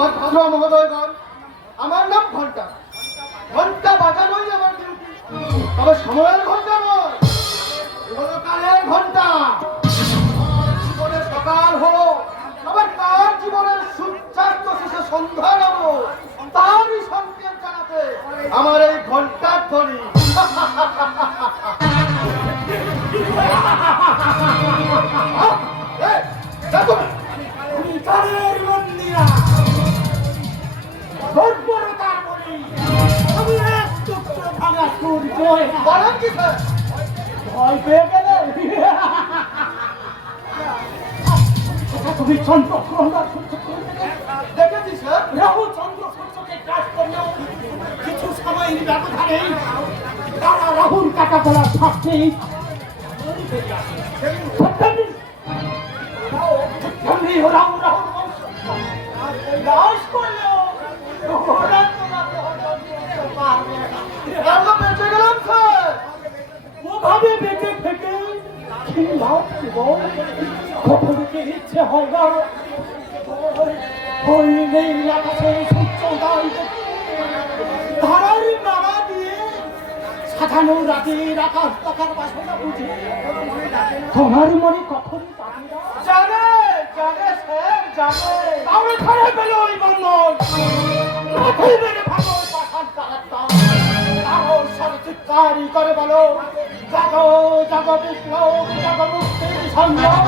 ভদ্র মহোদয়গণ, আমার নাম ঘন্টা। ঘন্টা বাজানোই আমার ডিউটি। তবে সময়ের ঘন্টা নয়, হলো কালের ঘন্টা। জীবনের সকাল হলো, আবার কার জীবনের সূর্যাস্ত শেষে সন্ধ্যা নামো, তারই সংকেত জানাতে আমার এই ঘন্টার ধ্বনি। ভয় পেয়ে গেলে তুমি চন্দ্র দেখেছি স্যার, রাহু চন্দ্র সূর্যকে কাজ করলেও কিছু সময়ের ব্যবধানে তারা রাহুর কাটা পড়ার ফাঁকতে রাহু রাহুর আমরা বেঁচে গেলাম স্যার। ওভাবে বেঁচে থেকে কখনকে ইচ্ছে হয় না ওই নীল আকাশে সূর্যোদয় ধারার নাড়া দিয়ে সাজানো রাতের আকাশ দেখার বাসনা বুঝি তোমার মনে কখন জানে জানে স্যার, জানে। তাহলে খারাপ পেল ওই বন্ধন মাথায় মেরে ভালো পাখান চালাতাম আরো সারা চিৎকারই করে বলো জাগো জাগো বিপ্লব জাগো মুক্তির সংগ্রাম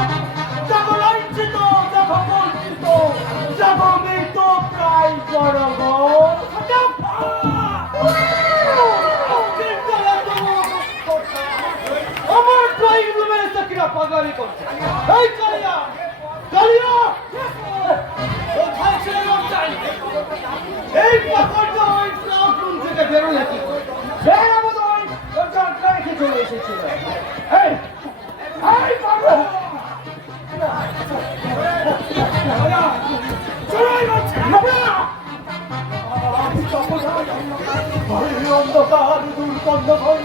জাগো লাঞ্ছিত জাগো বঞ্চিত জাগো মৃত প্রায় জড়গ আমার ড্রয়িং রুমে এসে কিনা পাগলামি করছে। এই কালিয়া কালিয়া কোথায় ছিল লোকটাই? এই পাথরটা ওই ক্লাউড রুম থেকে বেরোলে কি করে? বের বোধ হয় দরজা রেখে চলে এসেছিল। এই এই পাগল চলাই যাচ্ছে অন্ধকার দুর্গন্ধ ভয়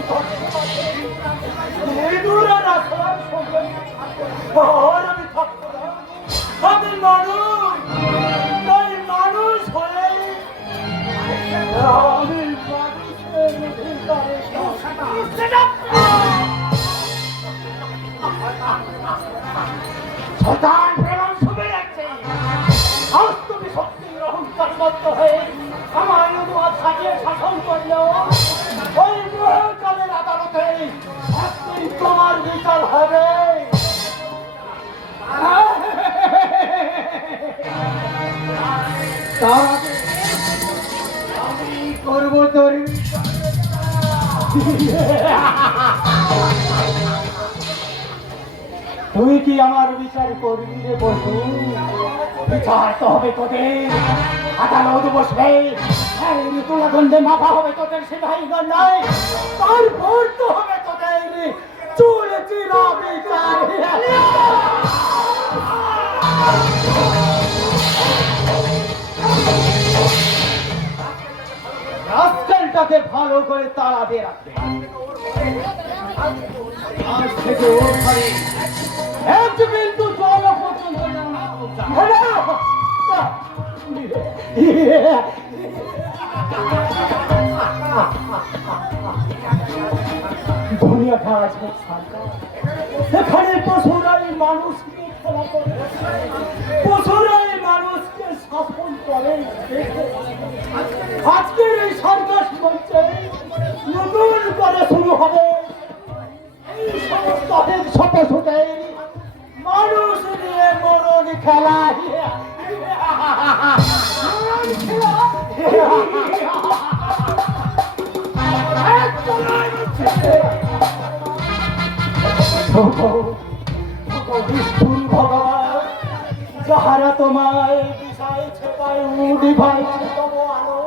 দূরের রাস্তার সঙ্গে আমি থাকবো না। আমি মানুষ তাই মানুষ হয়ে আমি মানুষের সদান প্রেরণ শুনে যাচ্ছে আজ তুমি শক্তির অহংকার মত হয়ে আমার অনুবাদ সাজিয়ে শাসন করলেও ওই কালের আদালতে একদিন তোমার বিচার হবে। আমি করবো তোর তুই কি আমার বিচার করবি রে বসু? বিচার তো হবে তোদের, আদালত বসবে, তুলাদণ্ডে মাথা হবে তোদের সিপাহীগণ নয়, তারপর তো হবে তোদের চুল চিরা বিচার। রাস্তাটাকে ভালো করে তাড়া দিয়ে রাখবে। আজ থেকে ওর ঘরে একটু কিন্তু জল পর্যন্ত দুনিয়াটা আছে এখানে পশুরাই মানুষকে খেলা করে, পশুরাই মানুষকে শাসন করে। আজকের এই সার্কাস মঞ্চে নতুন করে শুরু হবে এই সমস্ত শপথে মানুষ নিয়ে মরণ খেলা। ভগবান যাহারা তোমায় বিষাইছে পায় উডি ভাইছে তব আলো,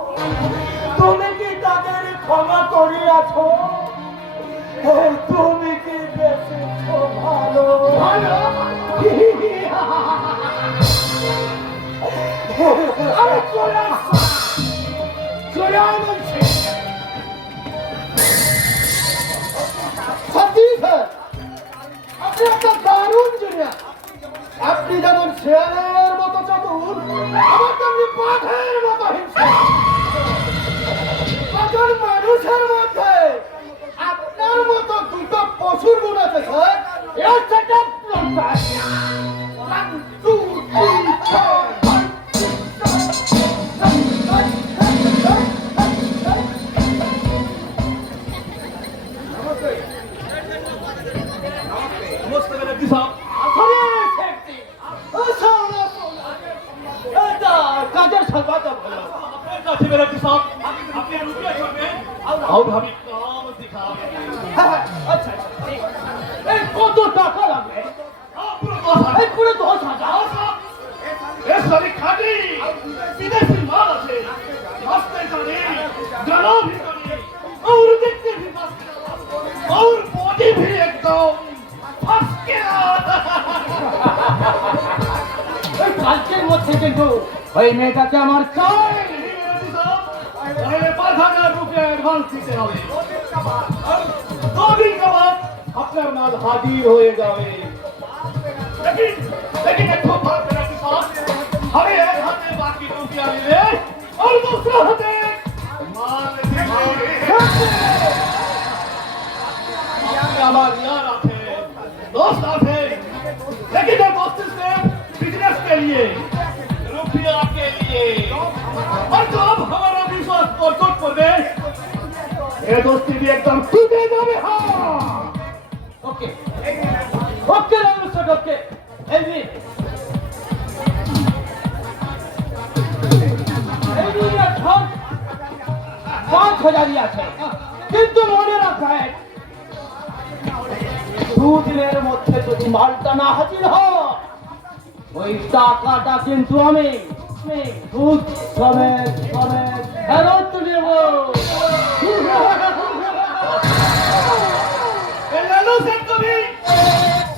তুমি কি তাদের ক্ষমা করিয়াছ? তুমি কি বেঁচেছ ভালো? চলে বলছি সত্যি স্যার, আপনি একটা দারুণ জুনিয়র। আপনি যেমন শেয়ালের মতো চতুর, আমার তেমনি পাঠে You're set up, Lontas. 1, 2, 3, 4. नमस्ते बेनर्जी साहब কাজের সর্বাতা ভালো आपके काठी बेनर्जी साहब आपने रुपया करবেন और हम काम दिखावे আচ্ছা এই কত টাকা লাগবে आप पूरा কথা এই পুরো 10,000 এ সারি খাটি বিদেশি মাল আছে রাস্তায় গাড়ি জানো भी गाड़ी और देखते भी मस्त और बॉडी भी एकदम फर्स्ट क्लास এই কালকের মধ্যে কিন্তু ওই মেয়েটাকে আমার চাই पहले 5,000 रुपया एडवांस দিতে হবে दो दिन के बाद আপনার মাল হাজির হয়ে যাবে लेकिन एक तो बात है कि साहब हमें एक हाथ में बाकी रुपया मिले और दूसरा हाथ में माल दिखाओगे आपने आवाज यार आते दोस्त आते लेकिन ये दोस्त से बिजनेस के लिए रुपया के लिए और जब हमारा विश्वास और चोट कर दे ये दोस्ती भी एकदम टूटे जावे हाँ ওকে ওকে রামসট ওকে এলবি এলবি ধর 5,000 আছে কিন্তু মনে রাখবেন দুদিনের মধ্যে যদি মালটা না হাজির হয় ওই টাকাটা কিন্তু আমি দুধ সমেত ফেরত নেব लालू से कभी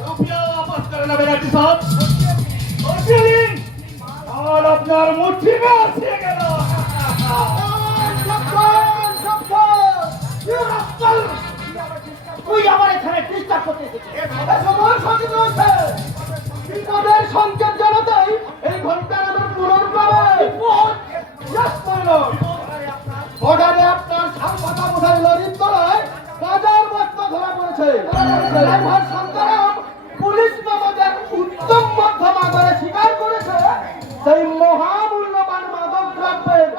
रुपया वापस करना बेनर्जी साहब और फिर और अपना मुट्ठी में आसे गया তুই আমার এখানে ডিস্টার্ব করতে এসেছিস সময় সঠিক রয়েছে বিপদের সংকেত জানাতেই এই ঘন্টার আমার পুনর্প্রবে অর্ডারে আপনার সাংবাদিক বোঝাই লরির তলায় বাজার বস্তা ধরা পড়েছে ড্রাইভার শান্তারাম পুলিশ বাবদের উত্তম মাধ্যম আকারে স্বীকার করেছে সেই মহামূল্যবান মাদক দ্রব্যের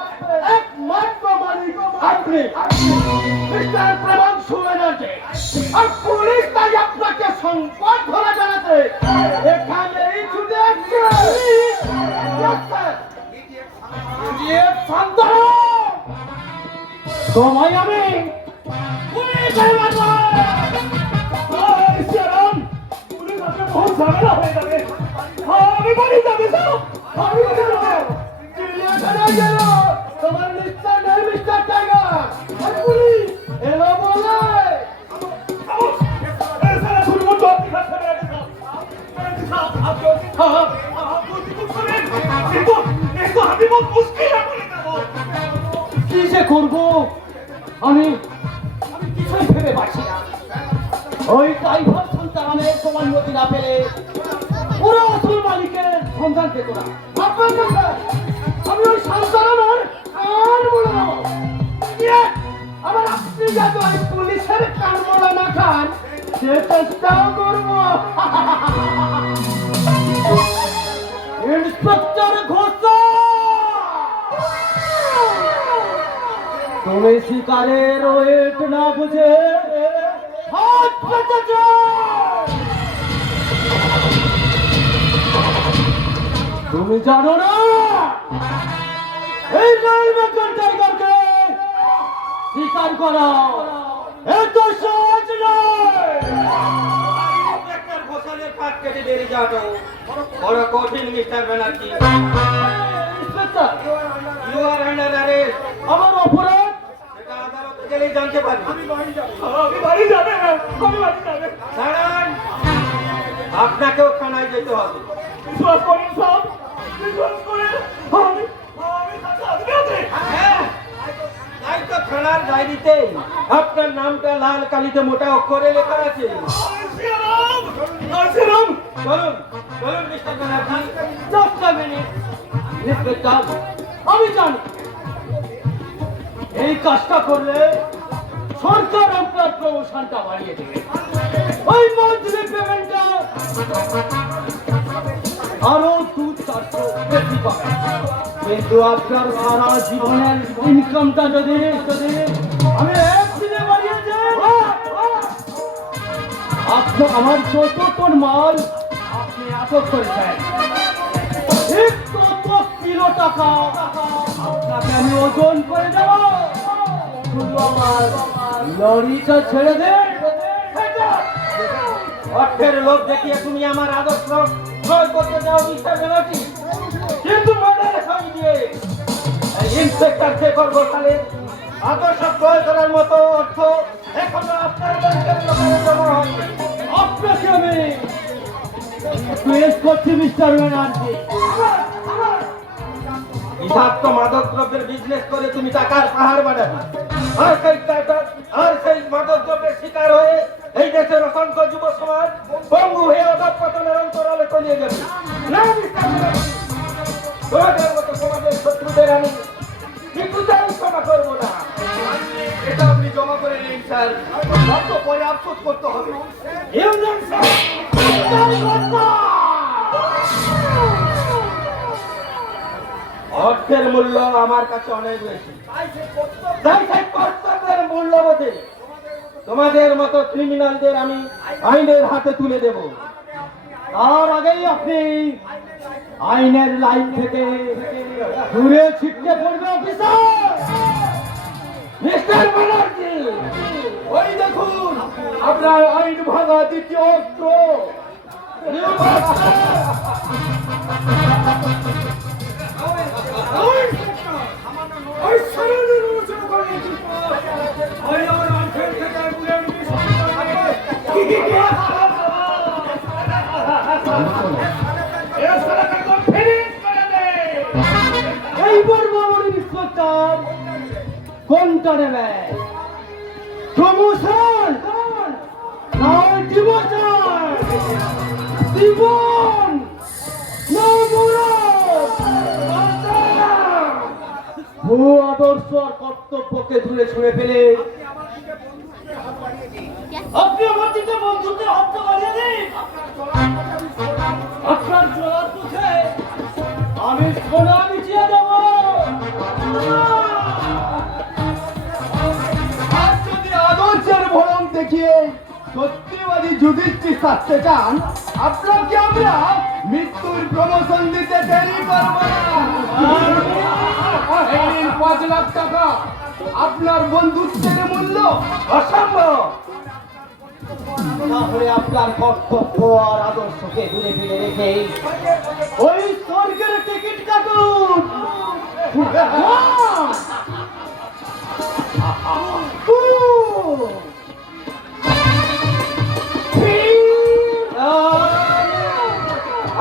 একমাত্র মালিক আপনি মিস্টার প্রেমাংশু ব্যানার্জি আর পুলিশ তাই আপনাকে সংবাদ ধরা জানাতে এখানেই ছুটে আসছে তোমায় আমি পুলিশের মারবো पुलिस आपने बहुत झगड़ा हो जाए हाँ अभी बड़ी जावे साहब আমি গেল চিড়িয়াখানায় গেল তোমার নিশ্চয় নেই মিস্টার টাইগার আর পুলিশ এলো বলে ऐसा ना सुन मुझे आपकी बात कर रहे साहब आप जो हाँ आप कुछ करें देखो अभी बहुत मुश्किल है बोले का কি যে করবো আমি কিছুই ভেবে পাচ্ছি না ওই ড্রাইভার সন্তানের সমানুমতি না পেলে পুরো আসল মালিকের সন্ধান পেত না আপনার কাছে আমি ওই শান্তারামের কান বলে দেবো আবার আপনি যাতে ওই পুলিশের কান বলে না খান সে চেষ্টাও করবো ইন্সপেক্টর ঘোষ তুমি শিকারের ওয়েট না বুঝে হাত পেতেছ তুমি জানো না এই রাইলবেকন টাইগারকে শিকার করা এত সহজ নয় ইন্সপেক্টর ঘোষালের কাজ কেটে বেরিয়ে যাওয়াটা বড় কঠিন mister Banerjee inspector you are under arrest আমার অপরাধ সেটা আদালতে গেলেই জানতে পারবি अभी बारी जावे अभी बारी जावे দাঁড়ান আপনাকেও থানায় যেতে হবে विश्वास करें साहब विश्वास करें हमें साथ आदमी आते হ্যাঁ, তাই তো থানার ডায়েরিতেই আপনার নামটা লাল কালিতে মোটা অক্ষরে লেখা আছে राम চলুন চলুন mister Banerjee just a minute inspector আমি জানি এই কাজটা করলে সরকার আপনার প্রমোশনটা বাড়িয়ে দেবে ওই মন্থলি পেমেন্টটা আরো 2-400 বেশি পাবেন। কিন্তু আপনার সারা জীবনের ইনকামটা যদি আমি একদিনে বাড়িয়ে যাই, আপনার আমার যত টন মাল আপনি আটক করেছেন, ঠিক তত কিলো টাকা আপনাকে আমি ওজন করে দেব। শুধু আমার লরিটা ছেড়ে দেন। অর্থের লোভ দেখিয়ে তুমি আমার আদর্শ ক্রয় করতে যাও মিস্টার ব্যানার্জি, কিন্তু মনে সঙ্গে ইন্সপেক্টর শেখর ঘোষালের আদর্শ ক্রয় করার মতো অর্থ এখনো আপনার ব্যাংকের লোকের জমা হয়নি। আপনাকে আমি পেশ করছি মিস্টার ব্যানার্জি। বিষাক্ত মাদক দ্রব্যের বিজনেস করে তুমি টাকার পাহাড় বানাবে, আর সেই মাদক দ্রব্যের শিকার হয়ে এই দেশের অসংখ্য যুব সমাজ পঙ্গু হয়ে অধঃপতনের অন্তরালে তলিয়ে যাবে। না মিস্টার ব্যানার্জি, তোমাদের মতো সমাজের শত্রুদের আমি কিছুতেই ক্ষমা করবো না। এটা আপনি জমা করে নিন স্যার, অত পরে আফসোস করতে হবে। ইউনিয়ন স্যার, অর্থের মূল্য আমার কাছে অনেক বেশি, তাই সেই কর্তব্যের মূল্যবোধে তোমাদের মতো ক্রিমিনালদের আমি আইনের হাতে তুলে দেব। তার আগেই আপনি আইনের লাইন থেকে দূরে ছিটকে পড়বে অফিসার। মিস্টার ব্যানার্জি, ওই দেখুন আপনার আইন ভাঙা দ্বিতীয় অস্ত্র। এইবার বলুন ইন্সপেক্টর, কোনটা নেবে? প্রমোশন না ডিমোশন? জীবন না মরণ? ভুয়ো আদর্শ আর কর্তব্যকে দূরে ছুঁড়ে ফেলে আপনি আমার দিকে বন্ধুকে হত্যা বানিয়ে দিন। আপনার চলার পথে আমি সোনা মিটিয়ে দেব। আর যদি আদর্শের ভরণ দেখিয়ে সত্যিবাদী যুধিষ্ঠির থাকতে চান, আপনাকে আমরা মৃত্যুর প্রমোশন দিতে দেরি করব না। এই নিন 5 লাখ টাকা। আপনার বন্ধুত্বের মূল্য অসম্ভব। তাহলে আপনার কর্তব্য আর আদর্শকে দূরে ফেলে রেখে ওই স্বর্গের টিকিট কাটুন।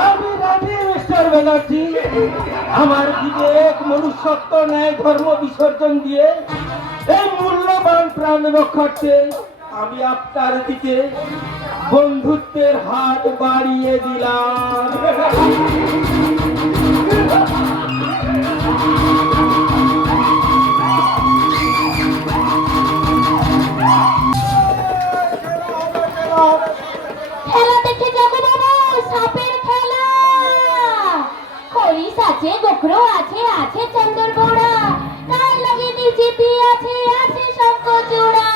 আমি রাজি মিস্টার ব্যানার্জি, আমার বিবেক মনুষ্যত্ব ন্যায় ধর্ম বিসর্জন দিয়ে এই মূল্যবান প্রাণ রক্ষার্থে আমি আপনার দিকে বন্ধুত্বের হাত বাড়িয়ে দিলাম। খেলা দেখে যাবো বাবা, সাপের খেলা। হরিশ আছে, গোখরো আছে, আছে চন্দর গোড়া, তার লাগে নিচেতে আছে, আছে শঙ্খচূড়া।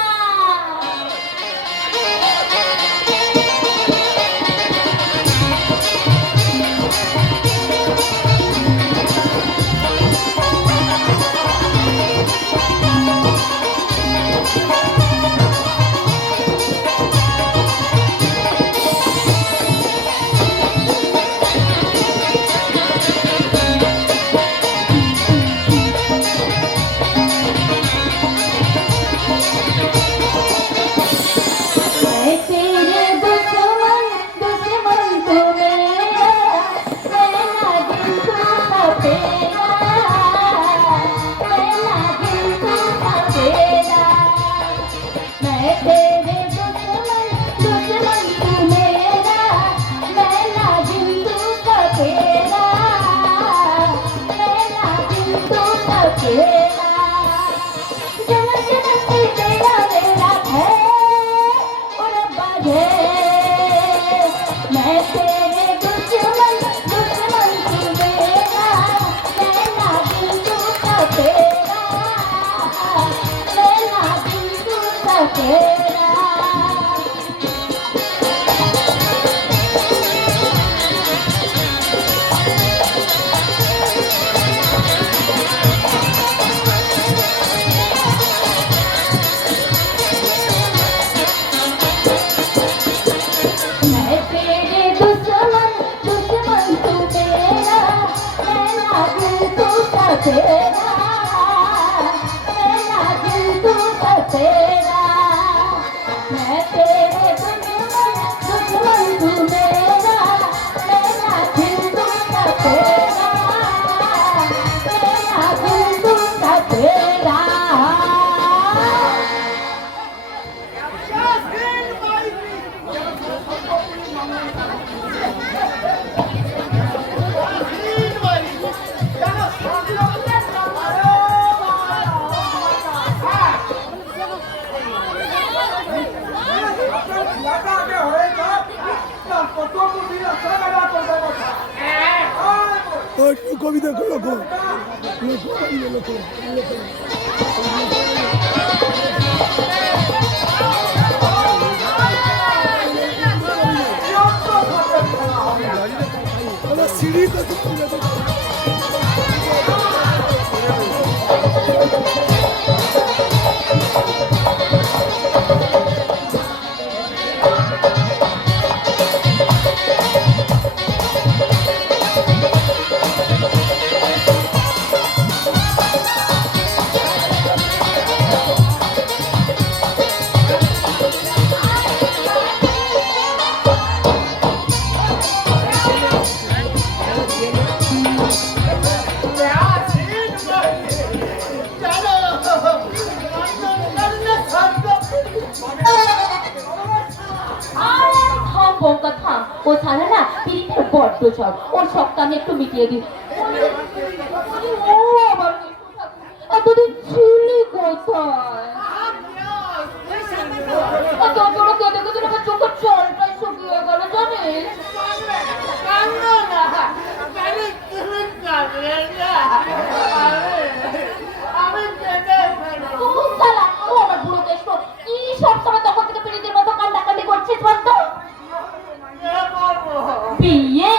तेरा मेरा दिल तू तो तेरा मैं तेरे दुश्मन तू मेरा दिल तू तो तेरा मेरा दिल तू तो तेरा একটু কবিতা লেখো লেখো সিঁড়ি কত ও ছাড়া না পিড়িতে বড্ড সব ওর সবটা আমি একটু মিটিয়ে দিই ও আবার এতদিন ছিলি কোথায় তোর কেঁদে কেঁদে আমার চোখের জলটাই শুকিয়ে গেল জানিস ও আমার বুড়ো কেষ্ট কি সবসময় তখন থেকে পিড়িতের মতো কান্দাকাটি করছিস বলতো বিয়ে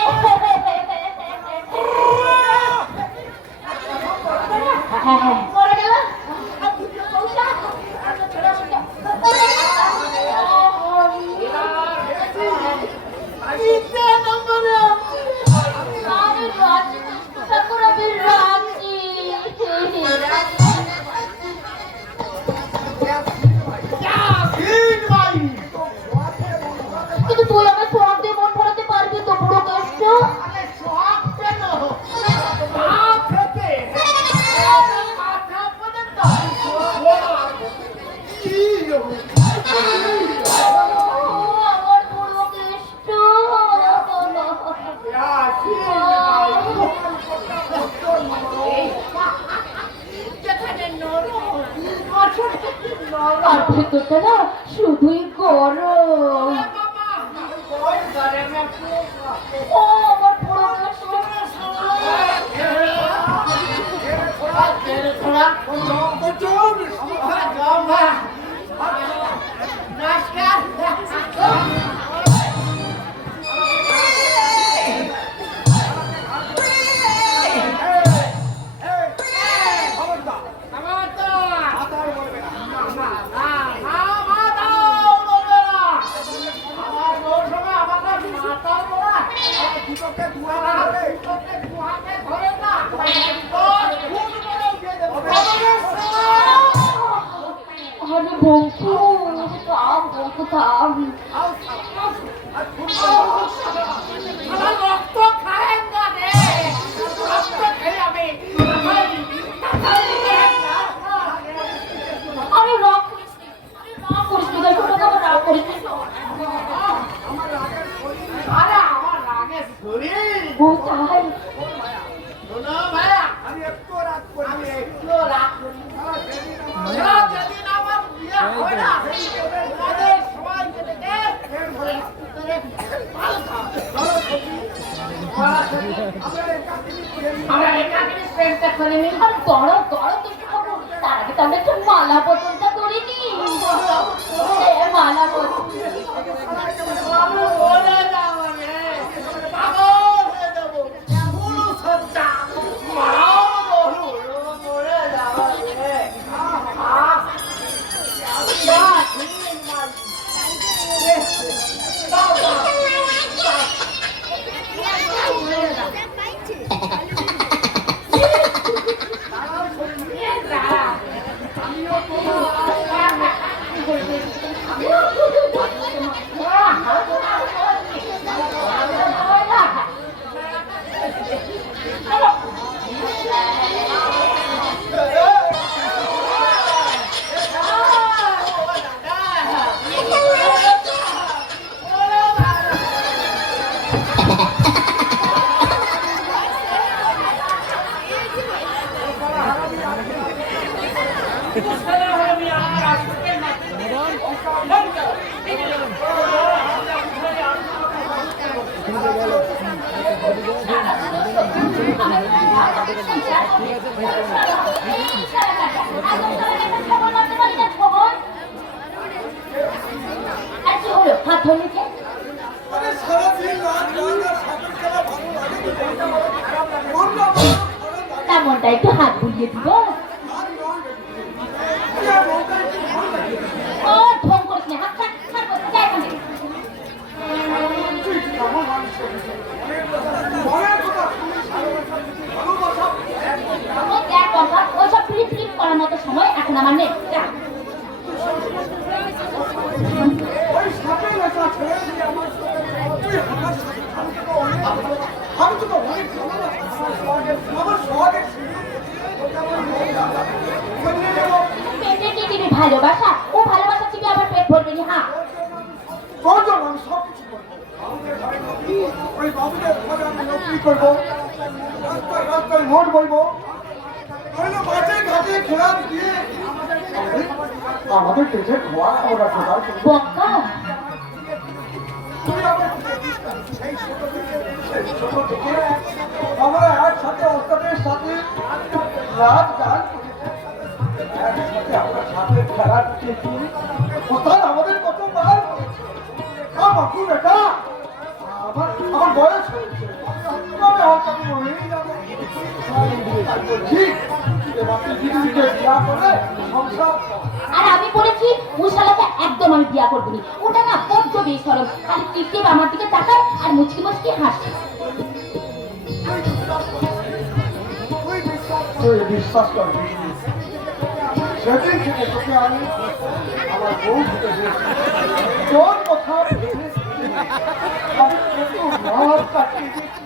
মরে গেল কিন্তু তুই আমার সব দিয়ে মন ভরাতে পারবি তো পুরো কষ্ট আমার পুরো কষ্ট আর ভেতরটা না শুধুই গরম ও আমার পুরো আরে বন্ধু থাম বন্ধু থাম আরে রাগ করিস না রাগ করিস ও তাই বড় বড় কিছু খাবো তার আগে তো আমরা একটু মালা পর্যন্ত করিনি মালা হাত ধরেছে আরে সারাদিন রাত গান আর সাপের খেলা ভালো লাগে তো? মনটা বড় ভালো লাগে। তার মনটা একটু হাত বুলিয়ে দিব ও ঢং করিস না হাত ছাড় ছাড় করতে যাই এখান থেকে ও দেখ কথা ওইসব ফিলিপ ফিলিপ করার মতো সময় এখন আমার নেই যা। আমি তো অনেক আমার শহরে পেটে কি দিবি ভালোবাসা ও ভালোবাসা চিপে আবার পেট ভরবে নি হ্যাঁ প্রয়োজন আমি সব কিছু করবো ওই বাবুদের ঘরে আমি নকরি করবো রাস্তায় রাস্তায় ভোট বলবো নইলে মাঠে ঘাটে খেলা দিয়ে আমাদের পেটে ধোয়া ওরা জোগাড় করবো বক্কা ছোট থেকে আমরা একসাথে ওস্তাদের সাথে রাত গান একসাথে আমরা সাথে খেলা দেখেছি ওস্তাদ আমাদের কত বার বাপু বেটা আমার বয়স হয়েছে কিভাবে হয়তো আমি মরেই যাবো ঠিক এবার দিদিকে বিয়া করে সংসার আর আমি বলেছি মুশালাকে একদম আমি বিয়া করবো না ওটা না বড্ড বেসরম খালি টিপটিপ আমার দিকে তাকায় আর মুচকি মুচকি হাসে তুই বিশ্বাস করবি সেদিন থেকে তোকে আমি আমার বউ থেকে দিয়েছি তোর কথা ভেবে আমি কত রাত কাটিয়ে দিয়েছি।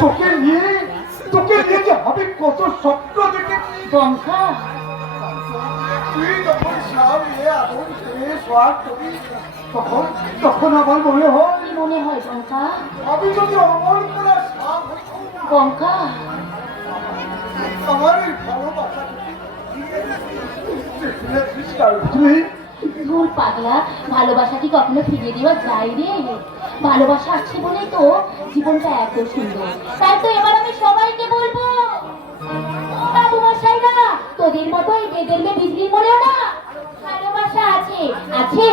তোকে নিয়ে যে আমি কত স্বপ্ন দেখেছি বঙ্কা তুই যখন সব আগুন ছেড়ে সোয়াদ করি তখন আমার মনে হয় মনে হয় বঙ্কা আমি যদি অমর করে সাপ হতাম, বঙ্কা আমার এই ভালোবাসা তুই ধুর পাগলা ভালোবাসা কি কখনো ফিরিয়ে দেওয়া যায় রে ভালোবাসা আছে বলেই তো জীবনটা এত সুন্দর তাই তো এবার আমি সবাইকে বলবো বাবু মশাইরা তোদের মতো এই বেদের মেয়ে বিজলি মরেও না ভালোবাসা আছে আছে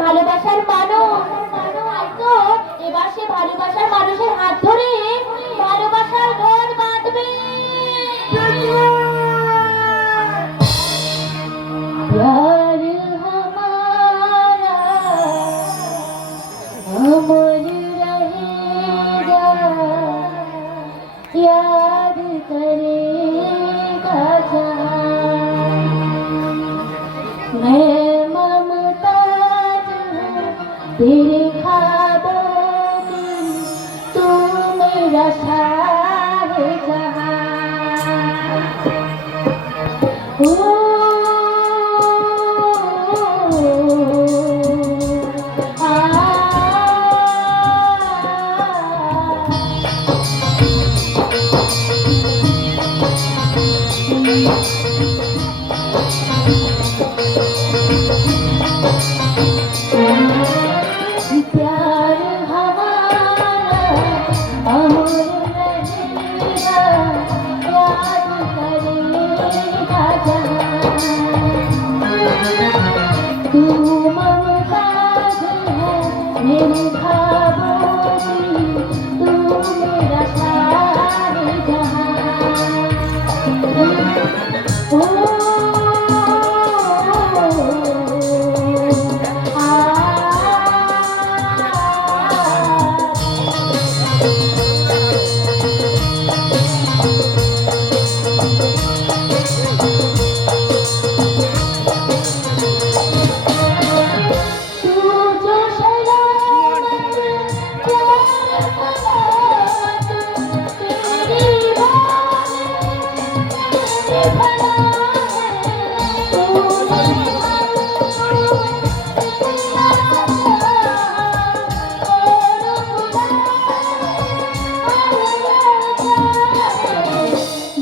ভালোবাসার মানুষ হয়তো এবার সে ভালোবাসার মানুষের হাত ধরে ভালোবাসার ঘর বাঁধবে प्यार हमारा अमर रहेगा याद करेगा जहां मैं ममताज हूँ तेरे ख्वाबों में तू मेरा शाहजहां प्यार हमारा अमर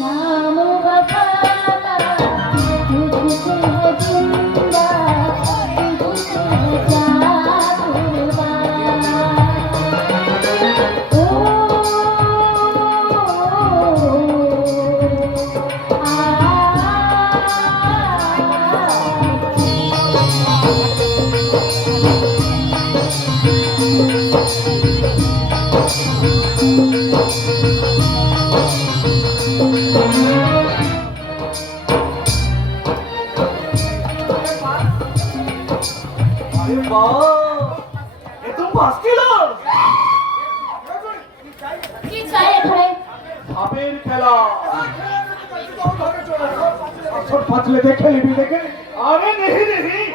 नाम वफा तुझसे है जिंदा तुझसे है जागुबान আরে বাহ, এ তো 5 কিলো। কি চাই এখানে? সাপের খেলা। আসর পাতলে দেখে নিবি দেখে अरे नहीं नहीं,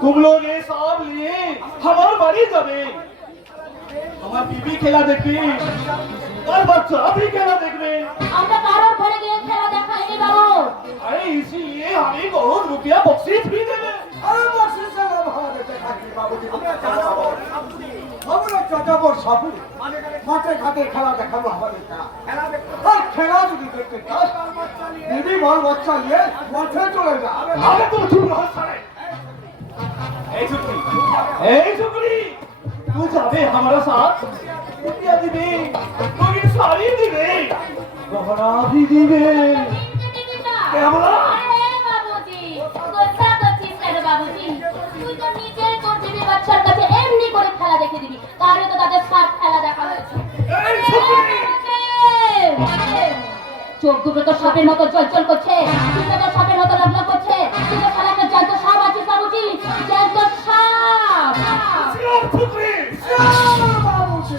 तुम लोग ये सब लिए हमारे बाड़ी जाबे, हमार बीबी खेला देखबी और बच्चा भी खेला देखबे। আমরা কারোর ঘরে গিয়ে খেলা দেখাইনি বাবু। अरे इसीलिए हमें बहुत रुपया बख्शीश भी देवे। আরে বক্সিস আমরা ভাড়া দিতে থাকি বাবুজি আমরা চাচাবো আমরা চাচাবো সাবু মাঠে ঘাটে খেলা দেখাবো আমাদের আর খেলা যদি দেখতে চাস দিদি বল বাচ্চা নিয়ে মাঠে চলে যা अरे तुम चुप रहो सारे। ए छुकरी, तू जाबे हमारा साथ, रुपया दिबे, तोरी साड़ी दिबे, गहना भी दिबे। क्या बोला? আরে বাবুজি, গোসা করছিস কেন বাবুজি? তুই তো নিজের তোর দিদি বাচ্চার কাছে এমনি করে খেলা দেখে দিবি, তাহলে তো তাদের সাথ খেলা দেখা হয়েছে। এই ছুকরি! চোখ দুটো তো সাপের মতো চলচল করছে, চোখটা তো সাপের মতো লবলব করছে, তুই তো খেলা একটা জ্যান্ত সাপ আছিস বাবুজি, জ্যান্ত সাপ। শিওর ছুকরি! বাবুজি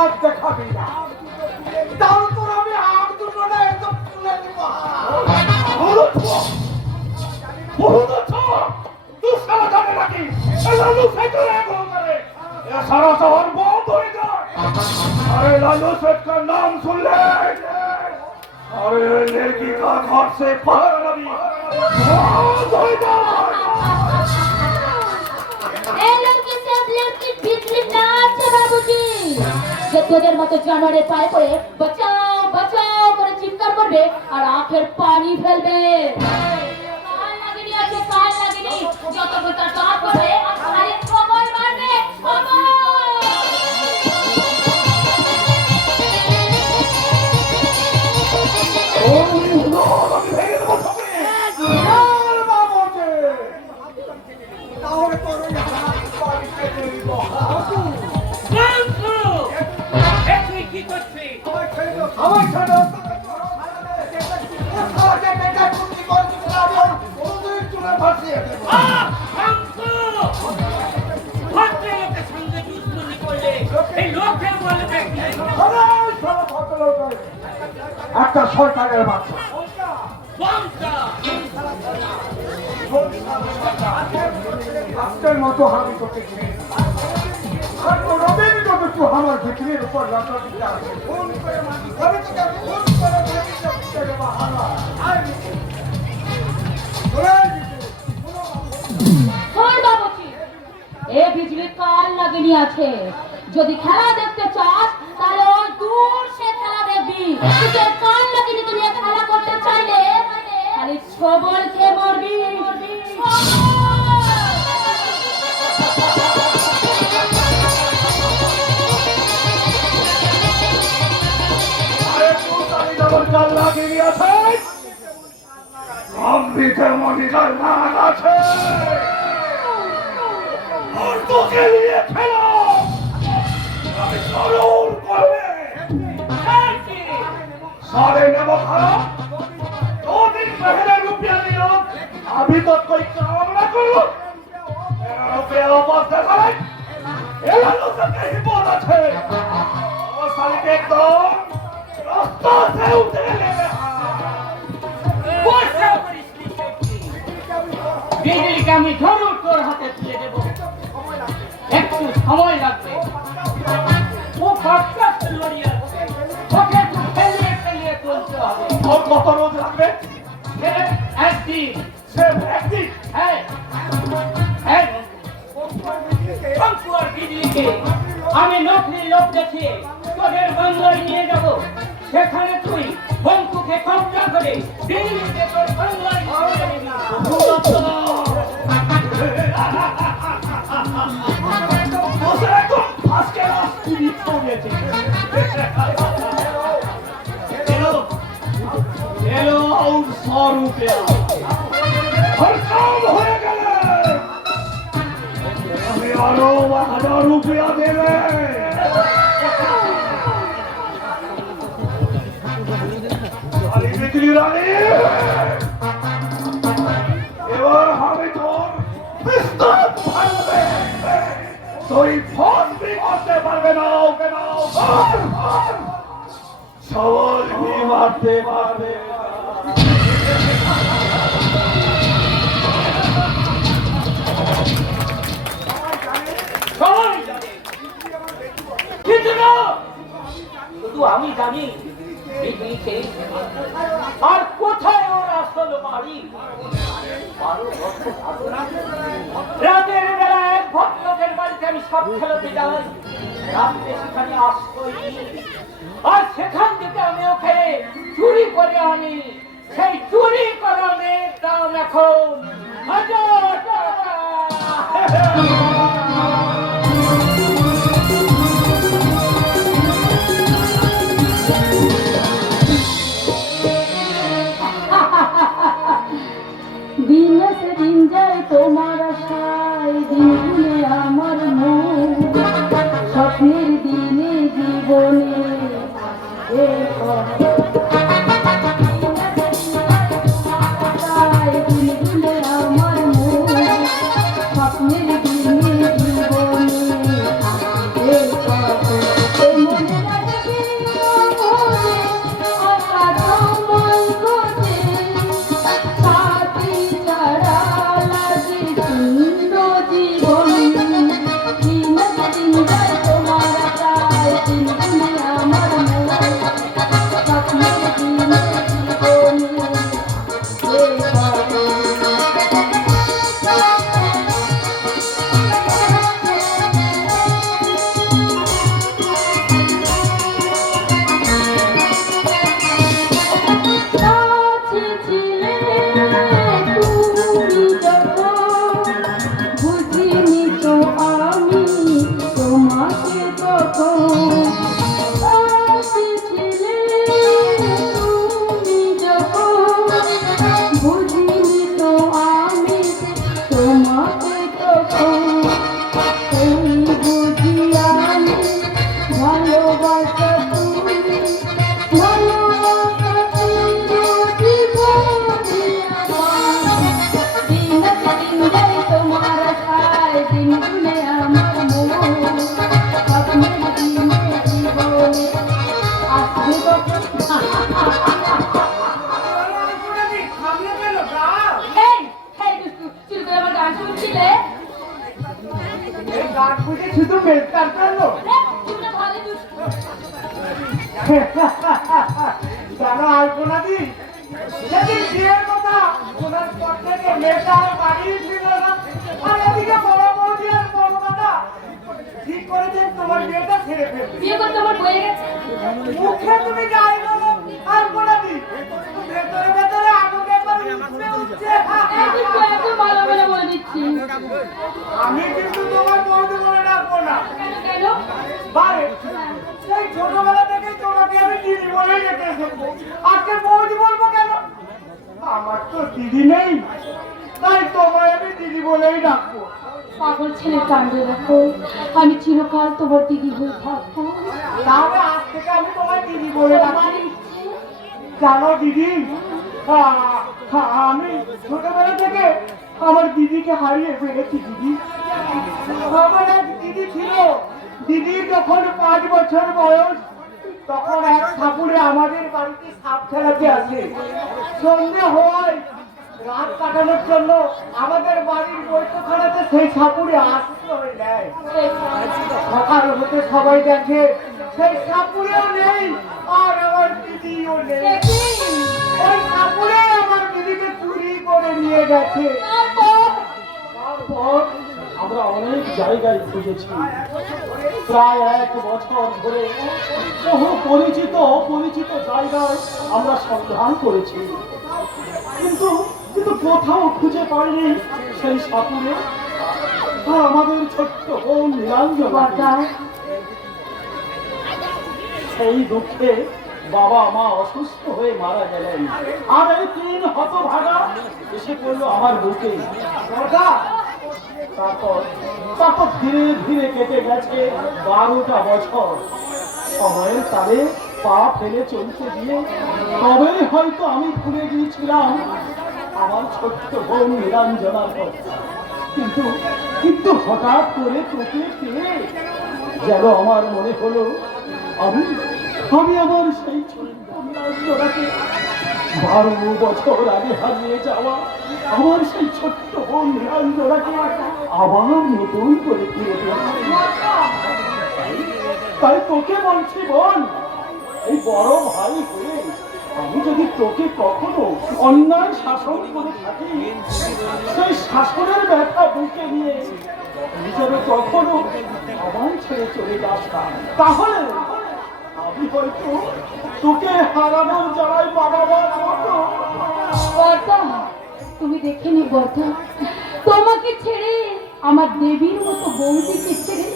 আর দেখাবি না তারপর আমি আগ দুটো না একদম তুলে দিব बहुत अच्छा, तू साला जाने लगी, लालू से तो एक हो करे, ये सारा शहर बंद हो जाए। अरे लालू सेठ का नाम सुन ले, अरे लड़की का घर से बाहर अभी बंद हो जाए। এই লড়কি সে লড়কি বিজলি নাচছে বাবুজি, যে তোদের মতো জানোয়ারের পায়ে পড়ে বাঁচাও বাঁচাও করে চিৎকার করবে আর আখের পানি ফেলবে। কাল লাগেনি আছে, কাল লাগেনি, যত গোটা টাক করবে আর খালি খবর মারবে, খবর। তাহলে তোর ওই হাত পাড়িতে দিব আমার ছেলে একটা সরকারের বাচ্চা আজকের মতো আমি তোকে আর কোনোদিন যদি তুই আমার পৃথিবীর উপর লক্ষ্য দিতে আসে ফোন করে আমি তোকে ফোন করে ভেবে দেবো হারা শোন বাবুজি, এ বিজলি কাল লাগেনি আছে, যদি খেলা দেখতে চাস তাহলে ওই দূর সে খেলা দেখবি, কিন্তু কাল লাগেনি তুমি খেলা করতে চাইলে খালি ছবল খেয়ে মরবি। अरे तू साली डबल चाल लागे लिया था, हम भी तेमोनी का नाग आछे, और तो के लिए खेलो, अभी जरूर करबे। सारे ने वो खाओ, 2 दिन पहले रुपया लियो, अभी तो कोई काम ना करो, मेरा रुपया वापस दे दे, ये लालू से कहीं बोल अच्छे, और साली के एकदम रास्ता से उतरे ले বিজলিকে আমি ধরুন তোর হাতে তুলে দেব, একটু সময় লাগবে। ও বাচ্চা লড়িয়ে আছে, ওকে একটু ফেলিয়ে ফেলিয়ে তুলতে হবে। और কত রোজ লাগবে? একদিন सिर्फ एक दिन। হ্যাঁ হ্যাঁ শঙ্কুয়ার দিদিকে আমি নকলি লোক দেখিয়ে তোদের বাংলায় নিয়ে যাব। সেখানে তুই বঙ্কুকে কবজা করে দিল্লিতে তোর বাংলায় নিয়ে যাবি। বসে একদম আজকে রাস্তি ছড়িয়েছে। এলো और 100 रुपया और काम হয়ে গেলে আমি আরো 1000 रुपया দেবে। আরে বিক্রি রানী, এবার আমি তোর বিস্তার ভাঙবে, তুই ফোন বি করতে পারবে না, ওকে নাও সবল বি মারতে পারবে না। সবাই জানে, কিন্তু না শুধু আমি জানি দিদিকে আর কোথায় ওর আসল বাড়ি। 12 বছর আগে রাতের বেলা এক ভদ্রলোকের বাড়িতে আমি সব খেলাতে যাই, রাত্রে সেখানে আশ্রয় নিই, আর সেখান থেকে আমি ওকে চুরি করে আনি। সেই চুরি করা মেয়ের দাম এখন 1000 টাকা। দিন সে দিন যায় তোমার আশায়, দিন গুনে আমার মন, স্বপ্নের দিনে জীবনে আসে কখন। দিন গুনে আমার মন, স্বপ্নের দিনে জীবনে আসে কখন। এই মনে রাখবে মনে অকারণ মঙ্গলে, সাথী ছাড়া লাগে শূন্য জীবন। দিন দিন যায় তোমার আশায়, দিন দিনে আমার মন, স্বপ্নের দিনে জীবনে আসে কখন। কাছে ছিলে তুমি যখন, বুঝিনি তো আমি তোমাকে তখন। কাছে ছিলে তুমি যখন, বুঝিনি তো আমি তোমাকে তখন। এই বুঝি আমি ভালোবাসা তুমি, ভালোবাসা তুমি জীবনে আমার। দিন দিন যায় তোমার আশায়, দিন গুনে আমার মন, স্বপ্নের দিনে জীবনে আসবে কখন। এই, এই দুষ্টু, চুরি করে আমার গান শুনছিলে? এই গান বুঝে শুধু মেজদার জন্য? তুমি না ভালো দুষ্টু। জানো আলপনা দি, সেদিন বিয়ের কথা শোনার পর থেকে মেয়েটা আর বাড়ি ছিল না। আর এদিকে বড় বৌদি আর বড় দাদা ঠিক করেছেন তোমার মেয়েটা ছেড়ে ফেলবে। বিয়ে করতে আমার বয়ে গেছে। মুখে তুমি যাই বলো আলপনা দি, ভেতরে ভেতরে আগুন একবার উঠছে উঠছে। এই দুষ্টু একদম ভালো বলে বলে দিচ্ছি। আমি কিন্তু তোমার বৌদি বলে ডাকবো না। কেন কেন? বারে সেই ছোটবেলা থেকে তোমাকে আমি দিদি বলে যেতে এসেছি, আজকে বৌদি বলবো কেন? আমার তো দিদি নেই, তাই তোমায় আমি দিদি বলেই ডাকবো। পাগল ছেলে কাণ্ড দেখো, আমি চিরকাল তোমার দিদি হয়ে থাকবো। তাহলে আজ থেকে আমি তোমায় দিদি বলে আমার ডাকি। ইচ্ছে, জানো দিদি, আমি ছোটবেলা থেকে আমার দিদিকে হারিয়ে ফেলেছি দিদি। আমার এক দিদি ছিল, দিদি যখন 5 বছর বয়স, তখন এক ঠাকুরে আমাদের বাড়িতে সাপ খেলাতে আসে। সন্ধ্যে হওয়ায় রাত কাটানোর জন্য আমাদের বাড়ির বৈঠকখানাতে সেই ঠাকুরে আশ্রয় নেয়। সকাল হতে সবাই দেখে সেই ঠাকুরেও নেই, আর আমার দিদিও নেই। ওই ঠাকুরে আমার দিদিকে চুরি করে নিয়ে গেছে। তারপর আমরা অনেক জায়গায় খুঁজেছি, প্রায় 1 বছর ধরে বহু পরিচিত অপরিচিত জায়গায় আমরা সন্ধান করেছি, কিন্তু কিন্তু কোথাও খুঁজে পাইনি সেই সাপুরে আর আমাদের ছোট্ট বোন নীলাঞ্জনা। বর্দা, সেই দুঃখে বাবা মা অসুস্থ হয়ে মারা গেলেন, আর এই 3 হতভাগা এসে পড়লো আমার বুকে। তারপর তারপর ধীরে ধীরে কেটে গেছে 12টা বছর। সময়ের তালে পা ফেলে চলতে গিয়ে তবে হয়তো আমি ভুলে গিয়েছিলাম আমার ছোট্ট বোন নীলাঞ্জনার কথা। কিন্তু কিন্তু হঠাৎ করে তোকে পেয়ে যেন আমার মনে হলো আমি আমি আমার সেই ছোট্ট নীলাঞ্জনাকে 12 বছর আগে হারিয়ে যাওয়া আমার সেই ছোট্ট বোন নীলাঞ্জনাকে আবার নতুন করে ফিরে পেয়েছি। তাই তোকে বলছি বোন, এই বড় ভাই হয়ে আমি যদি তোকে কখনো অন্যায় শাসন করে থাকি, সেই শাসনের ব্যথা বুকে নিয়ে নিজের কখনো আমায় ছেড়ে চলে যাস না, তাহলে আমি হয়তো তোকে হারানোর জ্বালায় বাবা মার মতো। বর্দা, তুমি দেখে নি বর্দা, তোমাকে ছেড়ে আমার দেবীর মতো বৌদিকে ছেড়ে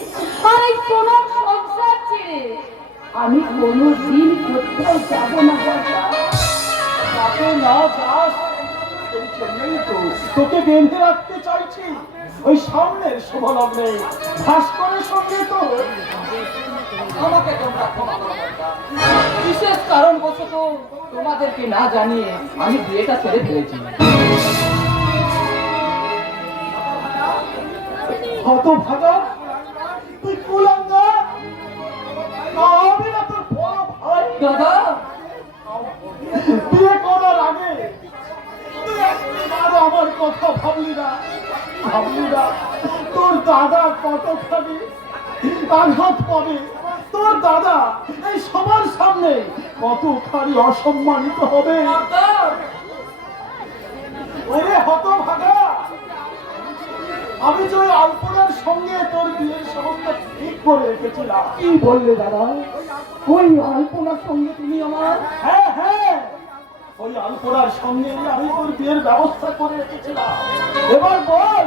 আর এই সোনার সংসার ছেড়ে আমি কোনোদিন কোথাও যাব না বর্দা। তাকে না যাস, এই জন্যই তো তোকে বেঁধে রাখতে চাইছি ওই সামনের শুভলগ্নে ভাস্করের সঙ্গে। তো আমাকে তোমরা ক্ষমা করো বর্দা। বিশেষ কারণবশত তোমাদেরকে না জানিয়ে আমি বিয়েটা ছেড়ে ফেলেছি। হতভাগা, তুই কুলাঙ্গা, আমি না তোর বড় ভাই। দাদা, বিয়ে করার আগে তুই একবার আমার কথা ভাবলি না, তোর দাদা কতখানি আঘাত পাবে, তোর দাদা এই সবার সামনে কতখানি অসম্মানিত হবে। ওরে হতভাগা, আমি যে ওই আলপনার সঙ্গে তোর বিয়ের সমস্ত ঠিক করে রেখেছিলাম। কি বললে দাদা? ওই আলপনার সঙ্গে তুমি আমার হ্যাঁ হ্যাঁ, ওই আলপনার সঙ্গে আমি তোর বিয়ের ব্যবস্থা করে রেখেছিলাম। এবার বল,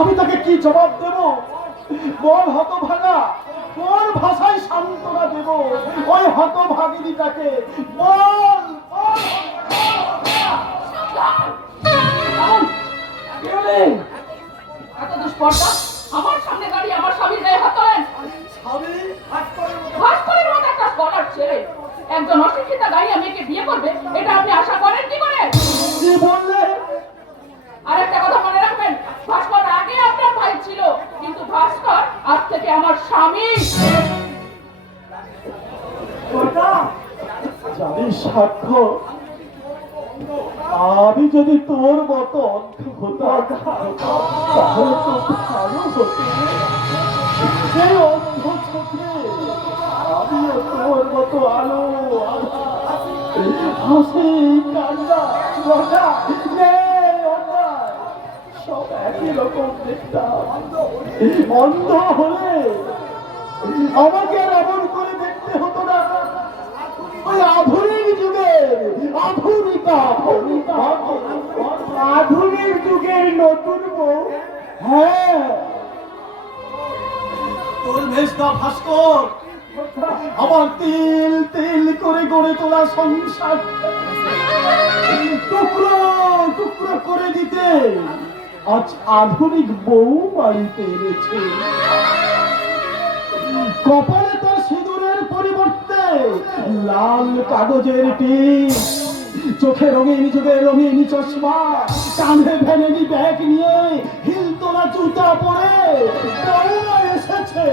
আমি তাকে কি জবাব দেব? বল হতভাগা, কোন ভাষায় সান্ত্বনা দেব ওই হতভাগিনীটাকে? বল বল। এত দুষ্পর্দা, আমার সামনে দাঁড়িয়ে আমার স্বামীর গায়ে হাত তোলেন। ভাস্করের মতো একটা স্কলার ছেলে একজন অশিক্ষিতা গাইয়া মেয়েকে বিয়ে করবে, এটা আপনি আশা করেন কি করে? কি বললে? আর একটা কথা মনে রাখবেন, ভাস্কর আগে আপনার ভাই ছিল, কিন্তু ভাস্কর আজ থেকে আমার স্বামী। জানিস সাক্ষ্য, আমি যদি তোর মতো অন্ধ হতাম তাহলে তো ভালো হতো। এই অন্ধ চোখে আমিও তোর মতো আলো হাসি কান্না মজা অন্যায় সব একই রকম দেখতাম। অন্ধ হলে আমাকে আর এমন করে দেখতে হতো না। ওই আধুনিক যুগের আধুনিক যুগের নতুন বউ। হ্যাঁ, তোর ভেস্তা ভাস্কর আমার তিল তিল করে গড়ে তোলা সংসার টুকরো টুকরো করে দিতে আজ আধুনিক বউ বাড়িতে এনেছে। কপালে তার সিঁদুরের পরিবর্তে লাল কাগজের টিপ, চোখে রঙিন যুগের রঙিন চশমা, কাঁধে ভ্যানিটি ব্যাগ নিয়ে হিলতোলা জুতা পরে বউরা এসেছে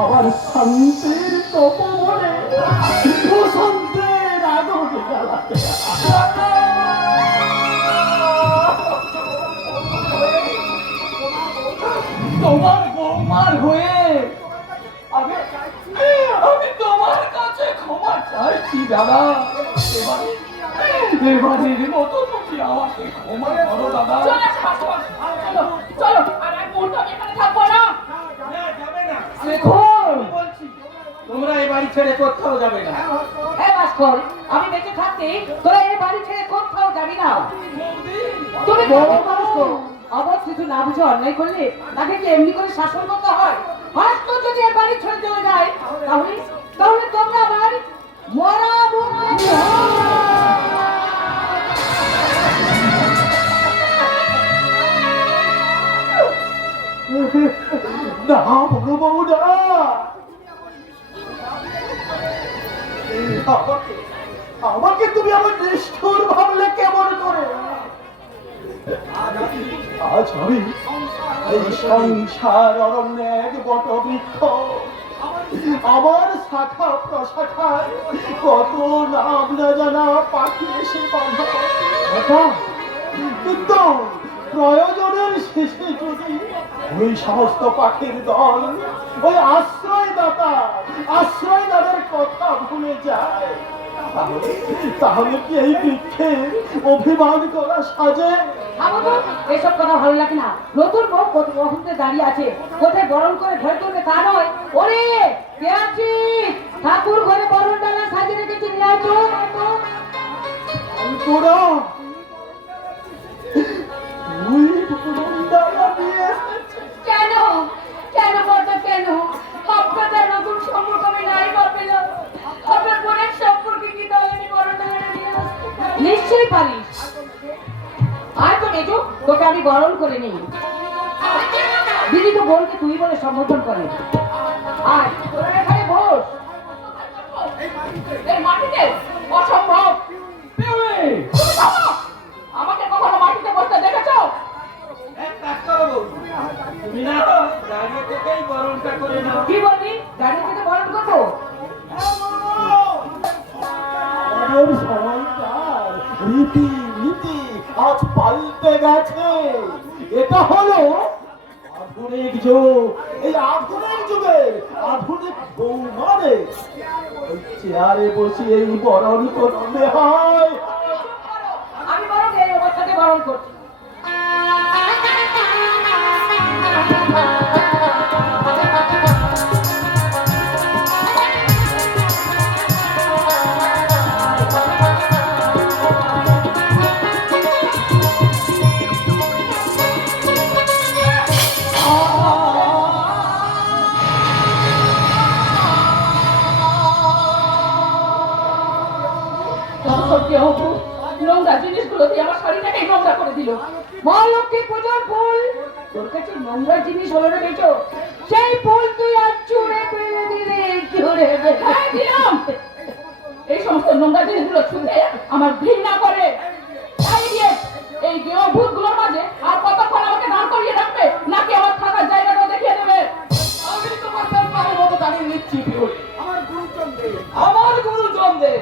আবার শান্তির তপবনে বসন্তের আদর জ্বালাতে। তোমার বৌমার হয়ে আমি তোমার কাছে ক্ষমা চাইছি দাদা। এবারের মতো তুমি আমাকে ক্ষমা করো দাদা। চলো চলো, আর এক মুহূর্ত আমি এখানে থাকবো না। না, যাবে না। শেখর, আমি বলছি তোমরা এই বাড়ি ছেড়ে কোথাও যাবে না। হ্যাঁ ভাস্কর, আমি বেঁচে থাকতে তোরা এই বাড়ি ছেড়ে কোথাও যাবি না। তুমি বড় মানুষ তো, অবধ কিছু না বুঝে অন্যায় করলে তাকে কি এমনি করে শাসন করতে হয়? ভাস্কর যদি এই বাড়ি ছেড়ে চলে যায়, তাহলে তাহলে তোমরা আবার মরা মুখে না বড় বউ না, আমাকে আমাকে তুমি আমার নিষ্ঠুর ভাবলে কেমন করে? আজ আমি এই সংসার অরণ্য এক বট বৃক্ষ, আমার শাখা প্রশাখায় কত নাম না জানা পাখি এসে বাঁধা, কিন্তু প্রয়োজনের শেষে যদি ওই সমস্ত পাখির দল ওই আশ্রয়দাতার কথা ভুলে যায়, তাহলে কি এই বৃক্ষের অভিমান করা সাজে? আমাদের এসব কথা ভালো লাগে না। নতুন বউ কত মুহূর্তে দাঁড়িয়ে আছে, কোথায় বরণ করে ঘরে তুলবে তা নয়। ওরে কে আছিস? ঠাকুর ঘরে বরণ ডালা সাজিয়ে রেখেছি, নিয়ে আয় তো। তোরা তুই বরণ ডালা নিয়ে এসেছিস? কেন কেন বলতো কেন? আপনাদের নতুন সম্পর্ক আমি নাই ভাবছিলাম। আপনার বোনের সম্পর্কে কি তাহলে আমি বড় নিয়ে আসতে? নিশ্চয়ই পারিস। আয় তো মেজো, তোকে আমি বরণ করে নিই। দিদি তো বোনকে তুই বলে সম্বোধন করে। আয় তোরা এখানে বস। এই মাটিতে অসম্ভব। আমাকে কখনো মাটিতে বসতে দেখেছো? এক কাজ করো বউ, তুমি না দাঁড়িয়ে থেকেই বরণটা করে নাও। কি বলবি? গাড়ি থেকে বরণ করবো? আমাদের সময়কার রীতি আজ পাল্টে গেছে। এটা হলো আধুনিক যুগ। এই আধুনিক যুগে আধুনিক বউ মানে ওই চেয়ারে বসে এই বরণ করতে হয়। আমি বরং এই অবস্থাকে বরণ করছি। নোংরা জিনিসগুলো দিয়ে আমার শাড়িটাকে নোংরা করে দিল। মা লক্ষ্মী পূজার ফুল, তোর কাছে নোংরা জিনিস হলো না বেচো, সেই ফুল তুই আজ চুড়ে ফেলে দিলে। চুড়ে হ্যাঁ, দিলাম। এই সমস্ত নোংরা জিনিসগুলো ছুঁতে আমার ঘৃণা করে। তাই গিয়ে এই গেও ভূতগুলোর মাঝে আর কতক্ষণ আমাকে দাঁড় করিয়ে রাখবে, নাকি আমার থাকার জায়গাটা দেখিয়ে দেবে? আমি তোমার পায়ের মতো দাঁড়িয়ে নিচ্ছি পিউরি। আমার গুরুজন দে,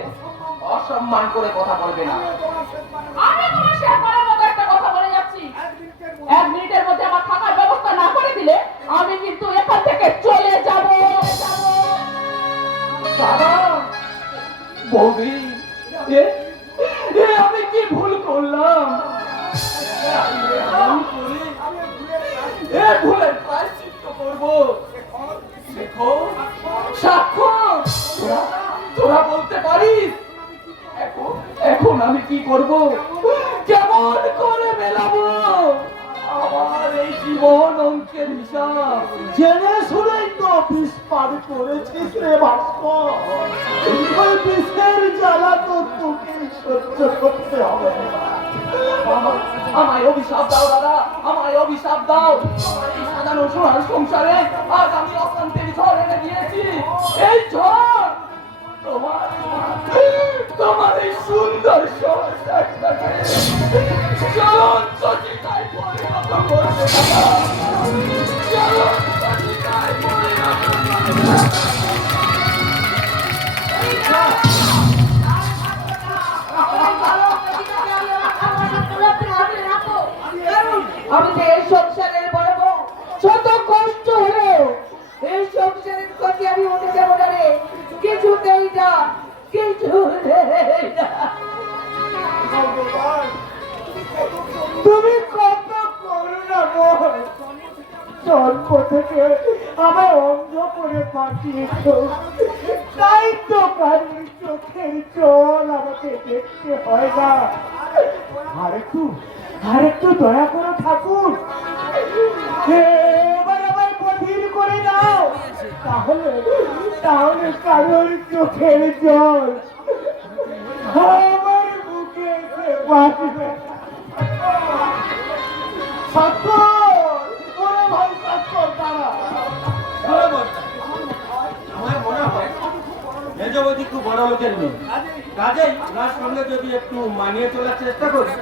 অসম্মান করে কথা বলবে না। আমি তোমার শেয়ার করার মতো একটা কথা বলে যাচ্ছি। 1 মিনিটের মধ্যে আমার থাকার ব্যবস্থা না করে দিলে আমি কিন্তু এখান থেকে চলে যাব। দাদা, বৌদি, এ এ আমি কি ভুল করলাম? এ ভুলের প্রায়শ্চিত্ত করবো। দেখো সাক্ষ্য, তোরা বলতে পারিস এখন আমি কি করব? কেমন করে মেলাবো আমার এই জীবন অঙ্কের হিসাব? জেনে শুনেই তো বিষ পান করেছিস রে ভাস্কর। ওই বিষের জ্বালা তো তোকে সহ্য করতে হবে। আমায় অভিশাপ দাও দাদা, আমায় অভিশাপ দাও। আমার এই সাজানো সোনার সংসারে আজ আমি অশান্তির ঝড় এনে দিয়েছি। এই ঝড় তোমার এই সুন্দর সংসারটাকে জ্বলন্ত চিতায় পরিণত করবে দাদা। জ্বলন্ত চিতায় পরিণত করবে। আমি তো এই সংসারের বড় বউ, শত কষ্ট হলেও এই সংসারের ক্ষতি আমি হতে যাবো না রে। কিছুতেই না, কিছুতেই না। তুমি কত করুণা আমার অন্ধ করে পাঠিয়েছ, তাই তো কারোর চোখের জল আমাকে দেখতে হয় না। আরেকটু দয়া করো ঠাকুর, এবার আমার গভীর করে দাও, তাহলে কারোর চোখের জল আমার মুখে এসে বাঁচবে। আমার মনে হয় মেজবতী খুব বড় লোকের মেয়ে, কাজেই ওনার সঙ্গে যদি একটু মানিয়ে চলার চেষ্টা করি,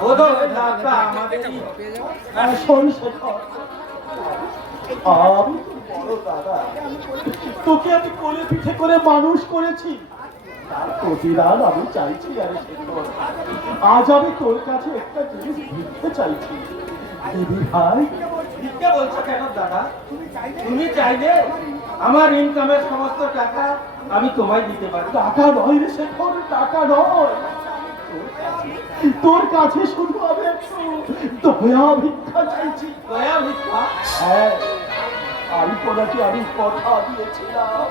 বোধহয় লাভটা আমাদেরই। শোন শেখর, আমি বড় দাদা, তোকে আমি কোলে পিঠে করে মানুষ করেছি, তার প্রতিদান আমি চাইছি। আরে শেখর, আজ আমি তোর কাছে একটা জিনিস ভিক্ষে চাইছি, দিদি ভাই। ভিক্ষে বলছো কেন দাদা? তুমি চাইলে আমার ইনকামের সমস্ত টাকা আমি তোমায় দিতে পারি। টাকা নয় রে শেখর, টাকা নয়, তোর কাছে শুধু আমি একটু দয়া ভিক্ষা চাইছি। দয়া ভিক্ষা? হ্যাঁ, আলপনাকে আমি কথা দিয়েছিলাম,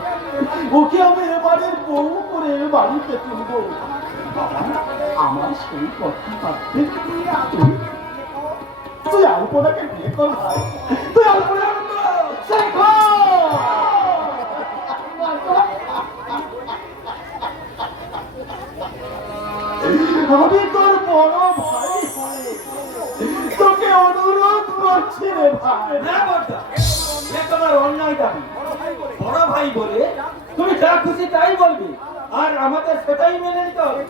ওকে আমি এবারের বউ করে বাড়িতে তুলব। আমার সেই কথা ভাবতে তুই আলপনাকে বিয়ে কর ভাই, তুই আলপনা আমি তোর বড় ভাই হয়ে তোকে অনুরোধ করছি রে ভাই। না বড়দা, এ তোমার অন্যায় দাবি। বড় ভাই বলে তুমি যা খুশি তাই বলবি, আর আমাদের সেটাই মেনে নিতে হবে।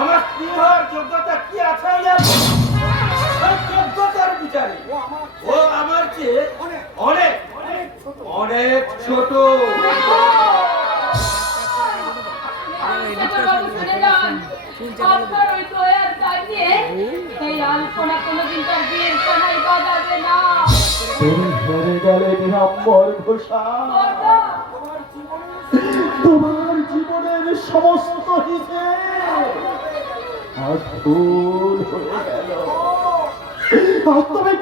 আমার স্ত্রী হওয়ার যোগ্যতা কি আছে জানো? ওই যোগ্যতার বিচারে ও আমার চেয়ে অনেক অনেক ছোট। আপনার ওই দয়ার কাজে এই আলপনা কোনোদিন তার বিয়ের সময় বাজাবে না। ধরে গেলে নিরম্বর ঘোষা, তোমার জীবনের সমস্ত হিসেব আজ ভুল হয়ে গেল। আর তুমি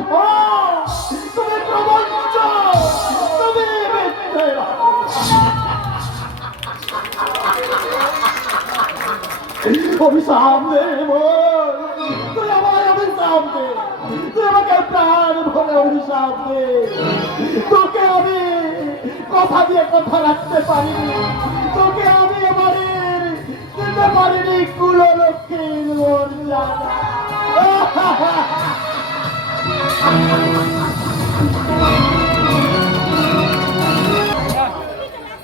তুমি প্রবঞ্চ, তুমি মিথ্যা। অভিশাপ দে মন, তুই আমার অভিশাপ দে, তুই আমাকে প্রাণ ভরে অভিশাপ দে। তোকে আমি কথা দিয়ে কথা রাখতে পারিনি, তোকে আমি এবারের দিতে পারিনি কুললক্ষ্মীর মর্যাদা।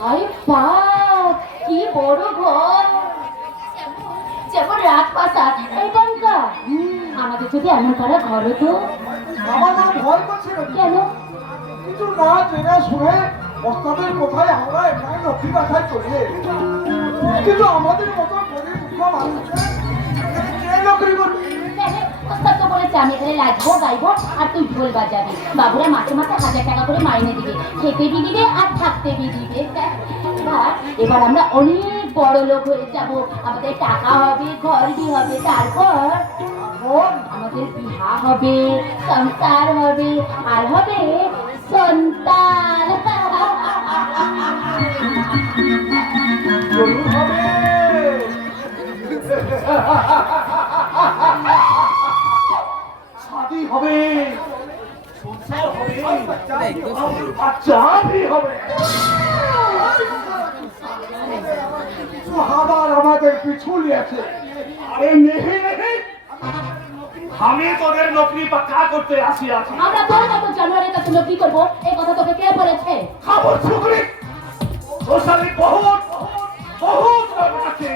আরে বাপ, কি বড় ঘর, যেমন রাজপ্রাসাদ। এই টঙ্কা, আমাদের যদি এমন করা ঘর হতো। আমার মা ভয় করছিল, কেন? কিছু না জেনে শুনে ওস্তাদের কোথায় আমরা এখানে লক্ষ্মী বাসায় চলে এসেছি। কিন্তু আমাদের মতো গরিব দুঃখ মানুষকে কে নকরি করবে? ওস্তাদ তো বলেছে আমি এখানে লাগবো, গাইবো, আর তুই ঢোল বাজাবি। বাবুরা মাসে মাসে 1000 টাকা করে মাইনে দিবে, খেতে বি দিবে আর থাকতে বি দিবে। এবার আমরা অনেক বড় লোক হয়ে যাব, আমাদের টাকা হবে, ঘর বি হবে, তারপর আমাদের বিহা হবে, সংসার হবে, আর হবে সন্তান। গরু হবে, শাদি হবে, সংসার হবে, বাচ্চা বি হবে। কিছু আবার আমাদের পিছু নিয়েছে। আরে নেহে নেহে, আমি তোদের নকরি পাক্কা করতে আসি। আমরা তোর মতো জানোয়ারের কাছে কি করবো? এই কথা তোকে কে বলেছে? খাবার ছুকরি তোর সাথে বহুত বহুত আছে।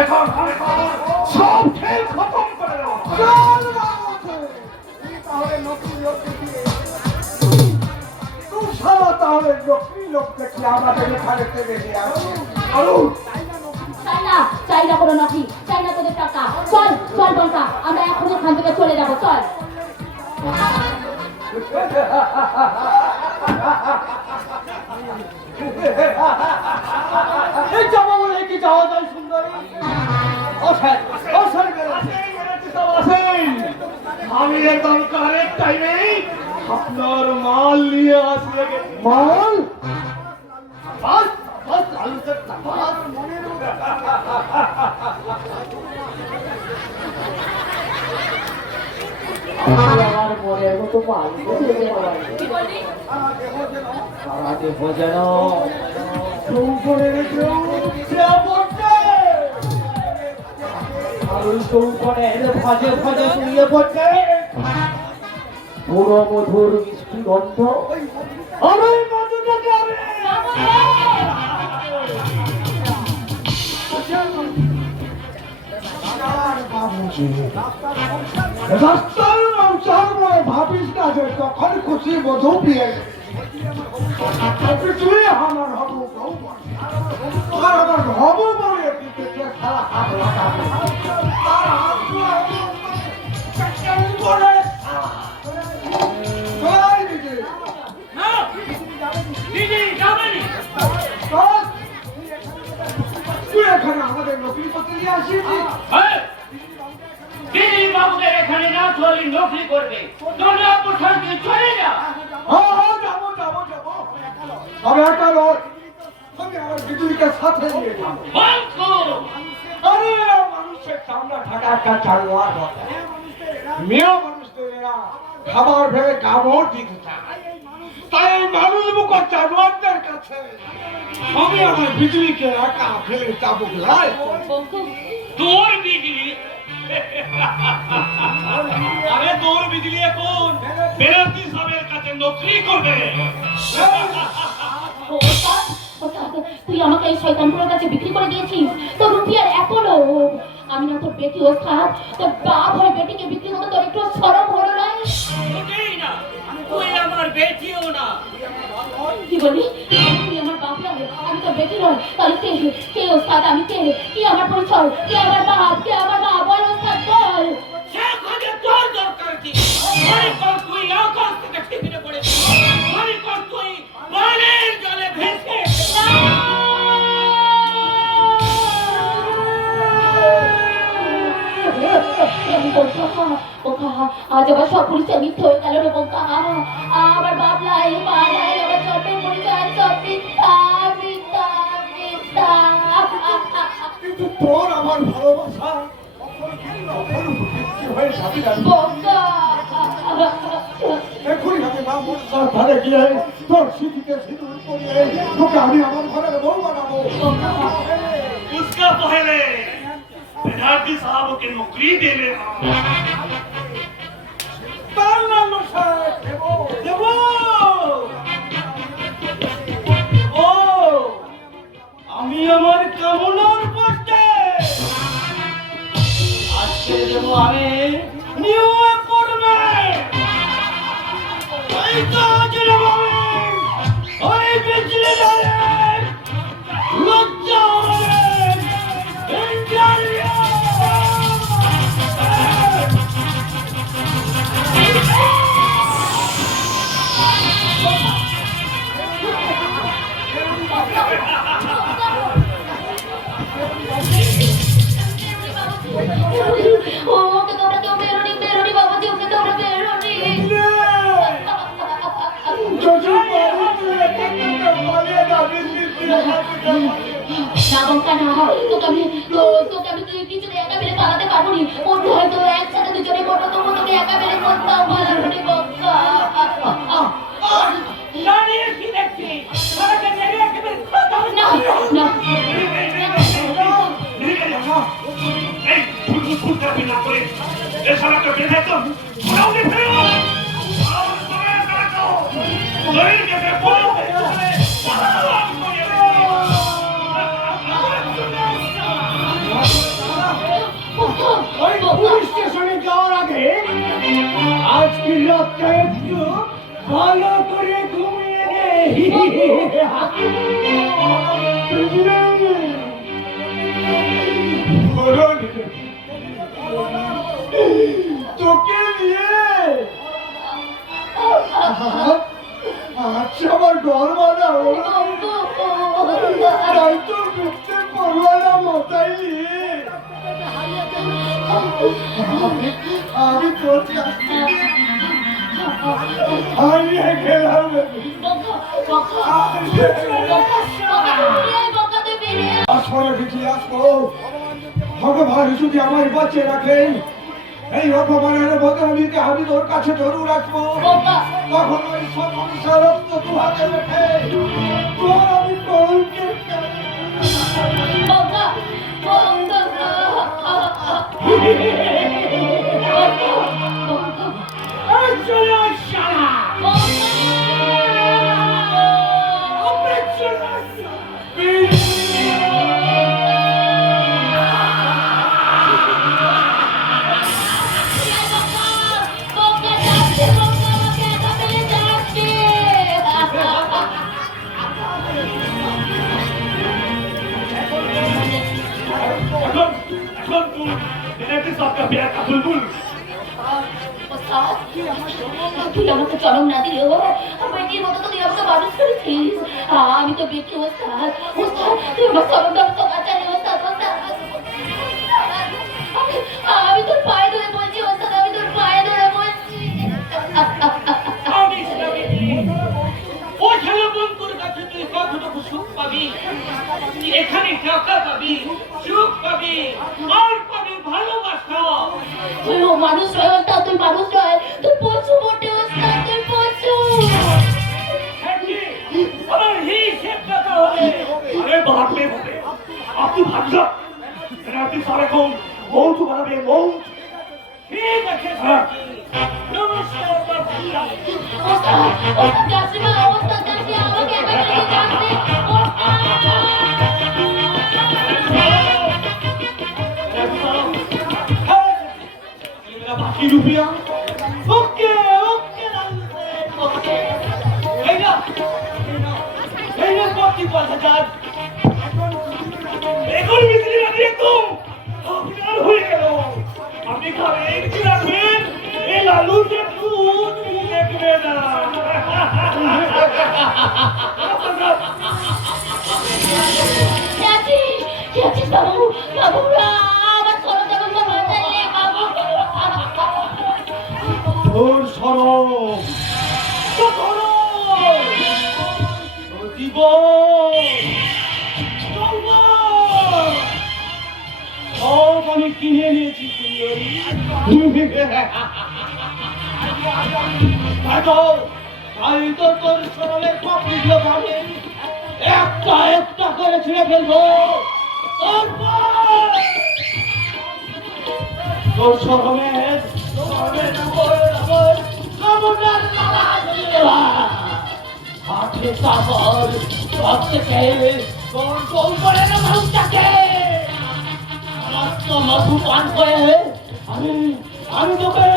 এখন আমি সব খেল খতম করে দেবো। চল বাবু, তাহলে নকরি লোক দেখিয়ে তুই সারা তাহলে নকরি লোক দেখিয়ে আমাদের এখানে থেকে দিয়ে আসো। চাই না কোনো নকরি, চাই না তোদের টাকা। চল চল বলকা, আমরা এখন এখান থেকে চলে যাবো, চল। এই যাবো বলে কি যাওয়া যায় সুন্দরী? ও স্যার, ও স্যার, আমি একদম কারেক্ট টাইমে আপনার মাল নিয়ে আসলে মাল বাস বাস আলু চটকা বাস আমার মনের মতো পালিত হয়ে গেল। সারা দেহ যেন চৌকনের আর ওই চৌকনের ভাজে ভাজে শুয়ে পড়ছে পুরো মধুর মিষ্টি গন্ধ। আমি মধুটা যাবে রাস্তার মাংসার বলে ভাবিস না যে তখন খুশি মধু পেয়ে তুই আমার হবু বউ আর আমার হবু বলে দিতে সারা হাত লাগাবে তার হাত করে তুই এখানে আমাদের নকরি করতে নিয়ে আসিস দিদি বাবুদের এখানে না চলি নকরি করবে তোমরা পোশাকে চলে যা। হ্যাঁ যাবো যাবো যাবো আমি একা নয় আমি আমার বিজুলিকে সাথে নিয়ে যাবো আরে মানুষের সামনে থাকা একটা চালুয়ার কথা মেয়ে মানুষদের এরা খাবার ভেবে কামড় দিতে চায় তাই মানুষ মুখ জানোয়ারদের কাছে আমি আমার বিজুলিকে একা ফেলে যাবো লাই তোর বিজলি আরে তোর বিজলি এখন বেরাতি সাহেবের কাছে নকরি করবে ওস্তাদ, ওস্তাদ, তুই আমাকে এই শয়তানগুলোর কাছে বিক্রি করে দিয়েছিস তোর রুপিয়ার এত লোভ। আমি না তোর বেটি ওস্তাদ, তোর বাপ হয় বেটিকে বিক্রি করতে তোর একটু শরম হলো না? মোটেই না, তুই আমার বেটিও না। কি বলি তুই আমার বাপ নয়, আমি তোর বেটি নয়, তাহলে কে কে ওস্তাদ? আমি কে? কি আমার পরিচয়? কে আমার বাপ? কে আমার মা? বল ওস্তাদ বল। সে খোঁজে তোর দরকার কি? মনে কর তুই আকাশ থেকে ছিটকে পড়েছিস, মনে কর তুই বানের জলে ভেসে আজ আবার সব পরিচয় মিথ্যে হয়ে গেল রে বোকা। আমার বাপ লাই মা লাই আমার ছোট পরিচয় সব মিথ্যা মিথ্যা মিথ্যা। কিন্তু তোর আমার ভালোবাসা হয়ে যাবি বোকা এখনই আমি মা মনসার ঘরে গিয়ে তোর স্মৃতিকে সিঁদুর করিয়ে তোকে আমি আমার ঘরের বউ বানাবো। उसका पहले बेराती साहब के नौकरी दे लेना তার নাম মশাই দেবো देवो ও আমি আমার কামনার পথে আজকে দেব আমি নিউ অ্যাপয়েন্টমেন্ট এই কাজ দেব আমি ওই বিজলি ধরে লজ্জা হবে ইন্টারভিউ ওকে তোমরা কেউ বেরোনি বেরোনি বাবাজি, ওকে তোমরা বেরোনি। না বোকা না, তোকে আমি কিছুতে একা ফেলে পালাতে পারবো নি। অন্য হয়তো একসাথে দুজনে করবো, তবু তোকে একা ফেলে কোথাও পালাবো নি বোকা। দাঁড়িয়ে কি দেখছিস? আমাকে মেরে একেবারে খতম না না এই ফুল চাপি না করে এ শালাকে বেঁধে তো উড়াউড়ি ফেলো আর সবাই কাটো শরীর কেটে পড়ো ওই পুলিশ স্টেশনে যাওয়ার আগে আজকে রাতটা একটু ভালো করে ঘুমিয়ে তোকে নিয়ে আচ্ছা আমার ঘর বাঁধা হলো তাই তো ঢুকতে পারলো না মাথায় নিয়ে আমি চলছি আমি গেলাম আসলে ফিরে আসবো ভগবান যদি আমার বাঁচিয়ে রাখেন এই অপমানের বদলে আমি তোর কাছে ধরু রাখবো তখন ওই সমস্যা রক্ত দু হাতে রেখে তোর আমি কলকে চলে আয় শালা ওপরে চলে আয় এখন তুই এটাকে সবটা বিয়া বুলবুল তুই আমাকে চরম না দিলেও বেটির মতো তো তুই আমাকে মানুষ করেছিস। আমি তো বেটি ওস্তাদ ওস্তাদ তুই আমার চরম ব্যবস্থা বাঁচালি ওস্তাদ ওস্তাদ আমি তোর পায়ে ধরে বলছি ওস্তাদ আমি তোর পায়ে ধরে বলছি ও ছেলে বন্ধুর কাছে তুই কতটুকু সুখ পাবি তুই এখানে টাকা পাবি সুখ পাবি আর পাবি ভালোবাসা তুই মানুষ নয় ওস্তাদ তুই মানুষ নয় তুই পশু বটে ওস্তাদ তুই পশু আমার হিসেব টাকা হবে আরে বাপরে বাপরে আপনি ভাবছা এনাকে সারাক্ষণ মৌত বানাবে মৌত ঠিক আছে নমস্কার বাবু ওস্তাদ ওস্তাদ যাচ্ছি না ওস্তাদ যাচ্ছি আমাকে একা ফেলে যাচ্ছি বাকি রুপিয়া ওকে ওকে ওকে এই না 50,000 এখন বিক্রি না দিয়ে তো আপনার হয়ে গেল আপনি খাবেন কি রাখবেন এই লালু যে দুধ দেখবে না যাচ্ছিস বাবু বাবু আমার সরো ব্যবস্থা বাঁচাইলে বাবু তোর সরম সব আমি কিনে নিয়েছি আমি তো তোর সরলের পাপড়িগুলো পাবে একটা একটা করে ছিঁড়ে ফেলবো তোর সরমের মধু পান করে আমি তোকে